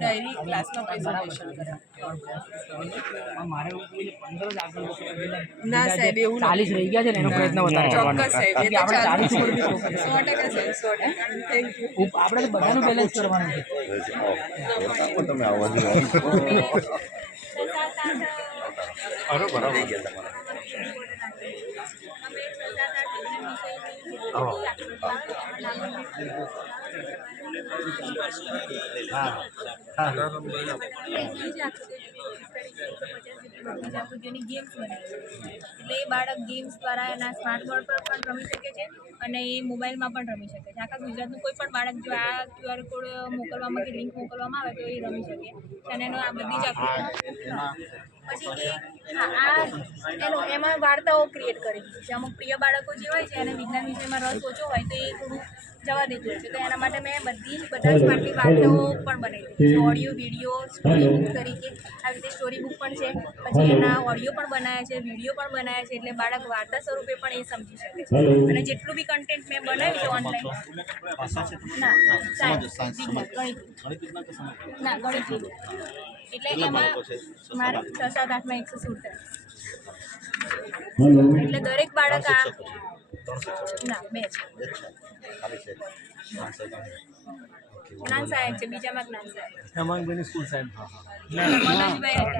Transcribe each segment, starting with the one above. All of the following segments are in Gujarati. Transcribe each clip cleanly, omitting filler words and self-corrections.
ડાયરી ક્લાસમાં પ્રેઝન્ટેશન કર્યા. ના સાહેબ એવું 40 રહી ગયા છે ને એનો પ્રયત્ન વધારે કરવાનો. ચોક્કસ સાહેબ એ તો 40 ઉપર 100% સાહેબ 100%. Thank you. આપણે તો બધાનું બેલેન્સ કરવાનું છે. તમે આવવા જોઈએ. આકૃતિઓની ગેમ્સ બનાવી છે એટલે એ બાળક ગેમ્સ દ્વારા એના સ્માર્ટ બોર્ડ પર પણ રમી શકે છે અને એ મોબાઈલમાં પણ રમી શકે છે. આખા ગુજરાતનું કોઈ પણ બાળક જો આ QR કોડ મોકલવામાં કે લિંક મોકલવામાં આવે તો એ રમી શકે અને એનો આ બધી જ આકૃતિ પછી એમાં વાર્તાઓ ક્રિએટ કરી છે. અમુક પ્રિય બાળકો જે હોય છે અને વિજ્ઞાન વિષયમાં રસ ઓછો હોય તો એ થોડું જવા દેતું હોય છે તો એના માટે મેં બધા જ પાર્ટની વાર્તાઓ પણ બનાવી દીધી છે. ઓડિયો વિડીયો સ્ટોરી બુક તરીકે આવી રીતે સ્ટોરી બુક પણ છે. પછી એના ઓડિયો પણ બનાવ્યા છે, વિડીયો પણ બનાવ્યા છે એટલે બાળક વાર્તા સ્વરૂપે પણ એ સમજી શકે છે. અને જેટલું બી કન્ટેન્ટ મેં બનાવ્યું છે ઓનલાઈન ના સાયન્સ ગણિત ના ગણિત એટલે એમાં મારે 6, 7, 8માં 147 એટલે દરેક બાળક આ ના 2 છે. જ્ઞાન સાહેબ છે, બીજામાં જ્ઞાન સાહેબ હેમાંગની સ્કૂલ સાહેબ.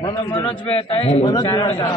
મનોજભાઈ હતા. મનોજભાઈ હતા.